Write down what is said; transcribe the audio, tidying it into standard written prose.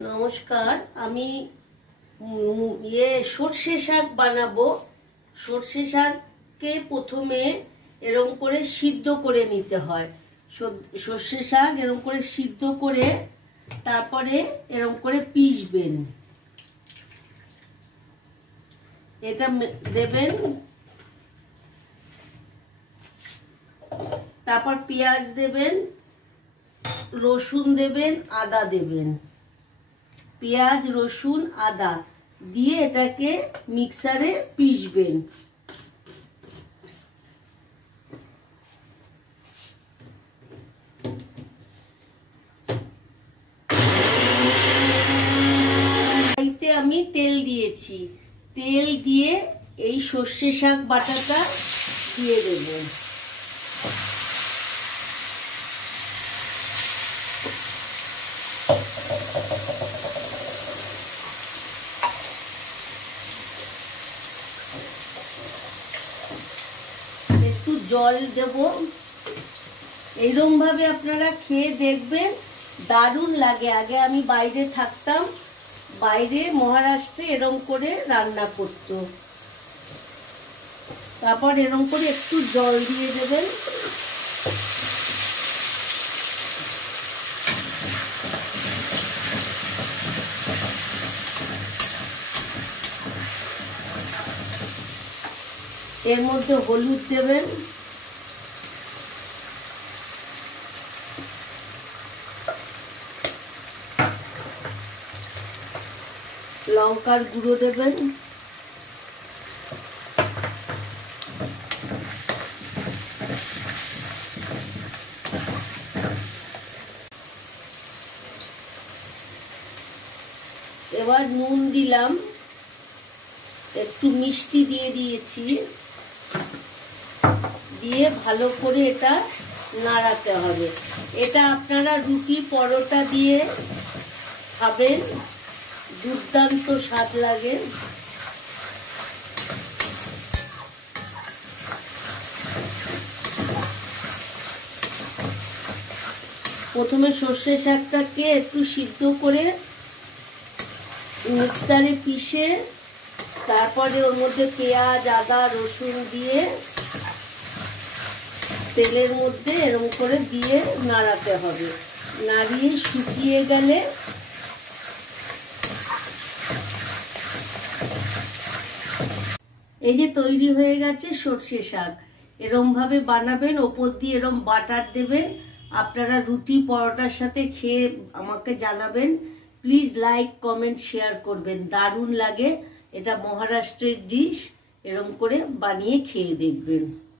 নমস্কার, আমি সর্ষে শাক বানাবো। সর্ষে শাককে প্রথমে এরকম করে সিদ্ধ করে নিতে হয়। সর্ষে শাক এরকম করে সিদ্ধ করে তারপরে এরকম করে পিষবেন। এটা দেবেন, তারপর পেঁয়াজ দেবেন, রসুন দেবেন, আদা দেবেন। পেঁয়াজ, রসুন, আদা দিয়ে এটাকে মিক্সারে পিষবেন। কড়াইতে আমি তেল দিয়েছি, তেল দিয়ে এই সর্ষে শাক বাটাটা দিয়ে দেব। একটু জল দেব। এইরকম ভাবে আপনারা খেয়ে দেখবেন, দারুণ লাগে। আগে আমি বাইরে থাকতাম, বাইরে মহারাষ্ট্রে এরকম করে রান্না করতো। তারপর এরকম করে একটু জল দিয়ে দেবেন। এর মধ্যে হলুদ দেবেন, লঙ্কার গুঁড়ো দেবেন, এবার নুন দিলাম, একটু মিষ্টি দিয়ে দিয়েছি, দিয়ে ভালো করে এটা নাড়াতে হবে। এটা আপনারা রুটি পরোটা দিয়ে খাবেন, দুর্দান্ত স্বাদ লাগে। প্রথমে সর্ষে শাকটাকে একটু সিদ্ধ করে মিক্সারে পিষে তারপরে ওর মধ্যে পেঁয়াজ, আদা, রসুন দিয়ে তেলের মধ্যে এরকম করে দিয়ে নাড়াতে হবে। নাড়িয়ে শুকিয়ে গেলে এই যে তৈরি হয়ে গেছে সর্ষে শাক। এরম ভাবে বানাবেন, ওপর দিয়ে এরম বাটার দেবেন। আপনারা রুটি পরোটার সাথে খেয়ে আমাকে জানাবেন। প্লিজ লাইক, কমেন্ট, শেয়ার করবেন। দারুণ লাগে। এটা মহারাষ্ট্রের ডিশ। এরম করে বানিয়ে খেয়ে দেখবেন।